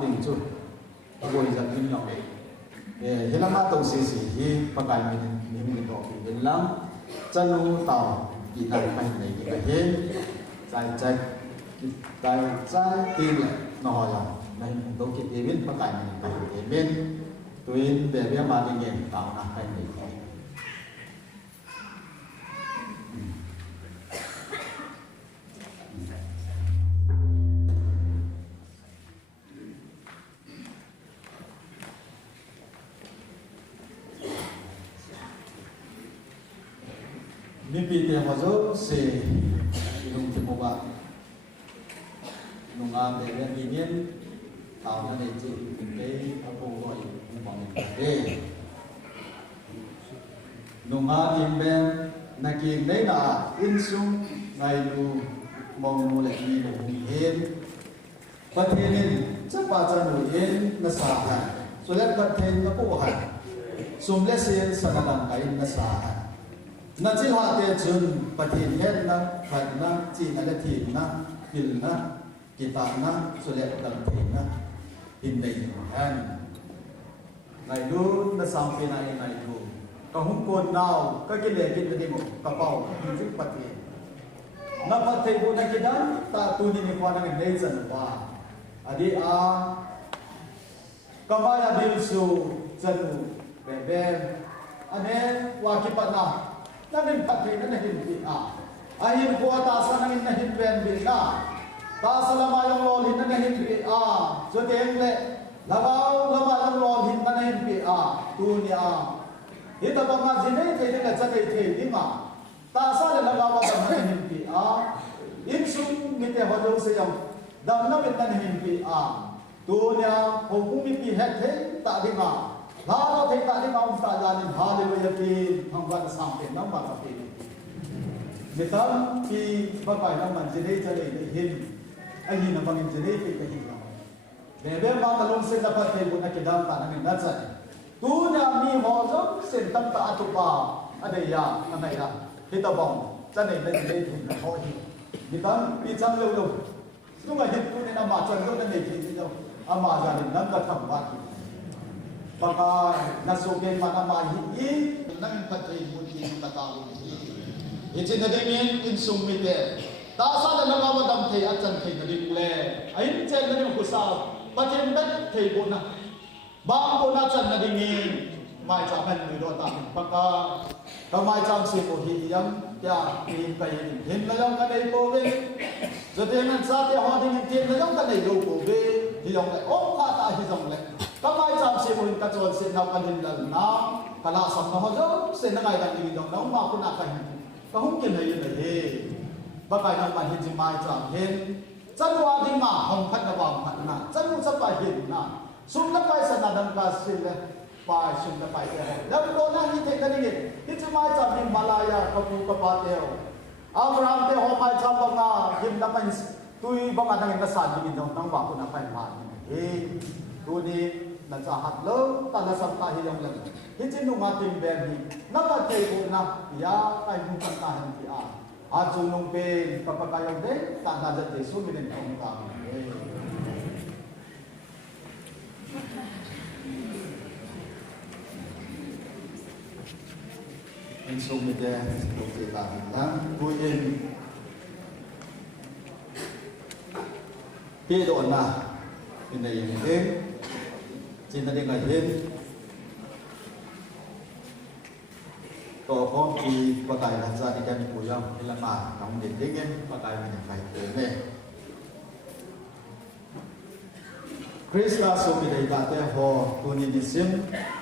đình chu ngồi giật kinh ngọc hiện là tàu xì xì hi bậc đại mình đọc kinh lắm chân nu tàu bị nặng mạnh này cái hết trái trái trái trái tim lại nó hỏi là mình đâu kịp để biết bậc đại mình phải để bên tôi để biết mà đi nghe tàu nặng mạnh này mimpi dia mazo se nung timoba nung bebe ingin tahun ini jadi aku boy ngomongin bebe nung timben naki nena insung ngai lu mau mulai ni mungkin patenin cepat januin nasahan soalnya paten aku bohan sumlesen sanadang kain nasahan na chỉ họ để chun bát thiên hết na phải na chỉ là thiên na hình na kita na sulit dalam thiên na hindai kan này luôn na sampai này luôn kalau hukum nào cái lệ kita tadi mau kapau hidup bát thiên na bát thiên pun nak kita tak tu ni kuat dengan lezen ba adi kamaya bilsu janu bebe ane wakipat na namin pati na nahin ayun po atasan namin nahin ben na tasalama yung lolhin na nahin so temple lagaw lama yung lolhin na nahin tunya ito ba nga zinay kayo na sa kayo lima tasal lagaw ang nahin insung ngiti hodong sa yung dam namin na nahin tunya kung pumipihet tak lima Lalu kita ni kaum sahaja ni haleluya ki hamba sampai nama sampai ni. Misal ki bapak nama jenis jenis hin, ayi nama jenis kita hilang. Bebe makalung sen dapat ibu nak kedam tanah ni nazar. Tu ni hozom sen tam tak atupa ada ya mana ya kita bom. Jenis jenis hin nak hoi. Kita pijang lulu. Sungai hidup ni nama jangan tu ni kita ama jadi nak katam baki. Baka nasukin manamahi nang patay muli matao itinadingin insumite tasa na namawadam tay atan kay nadimle ayun chen na yung kusap patin bet kay bona bangko na chan nadingin mai chaman ni do ta baka kamai cham si ko hiyam kya tin kay hin na yung kanay po be jotenan sa te hoding tin na yung kanay do po be hiyong le o kata hizong le kamai cham se mo ka chon se naw kanin dal na kala sam na hojo se na ngai dang ni dong nong ma ko na kai ka hum kin hai ne he ba kai na ma hin ji mai cham hen chan wa ding ma hong phat na wang phat na chan mu sa pa hin na sum na pai sa na dang ka se le pa sum na pai te dam do na hi te ka ni hi ji mai cham ni malaya ka pu ka pa te Abraham te ho mai cham ba na hin na pa tui ba ma nang na sa ni dong nong ba ko na pai ma he tu ni na jahat lo ta na sam ta hi yong lang hi chin nu ma tim ben hi na ka te ko na ya kai mu kan ta han ti a chung nong pe pa pa ka yong de ta na ja te su mi nen tong ta in so mi de ko te ta na ku in pe do na in nei yang de trên ta đi ngày thêm tổ phong kỳ và cải đặt ra đi kèm của nhau thì là mà nóng đến đích em và cải mình phải tới này Christmas will be the date for Tunisian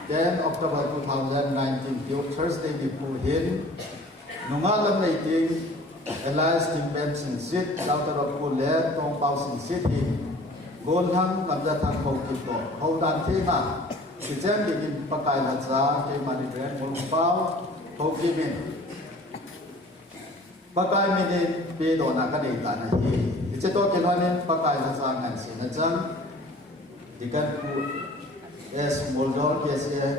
10 October 2019 till Thursday before him nungalam na iting Elias Tim Benson sit Lauter of Kuler Tong Pao Sin City Gôn thăng làm ra thằng hậu kịp tổ hậu đàn thế mà thì xem thì nhìn bác cài là giá cái mà đi đến một bao hậu kịp mình bác cài mình đi bê đồ nào cái này cả này thì chế tôi kêu nên bác cài là giá ngàn xin là chăng thì cái cụ es moldor kia sẽ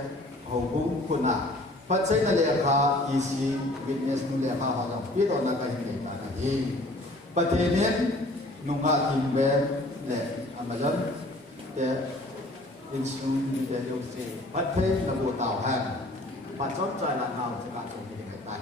hậu cũng kun à phát sinh là lệ khá easy witness nu lệ khá họ bê đồ nào cái này cả này và thế nên nung hạ tìm về lệ Amazon แต่ดิฉันมีแต่ยกเสียพัดเพลงระบบเต่าแห้งปัจจุบันใจละเอาจะการส่งที่ไหนได้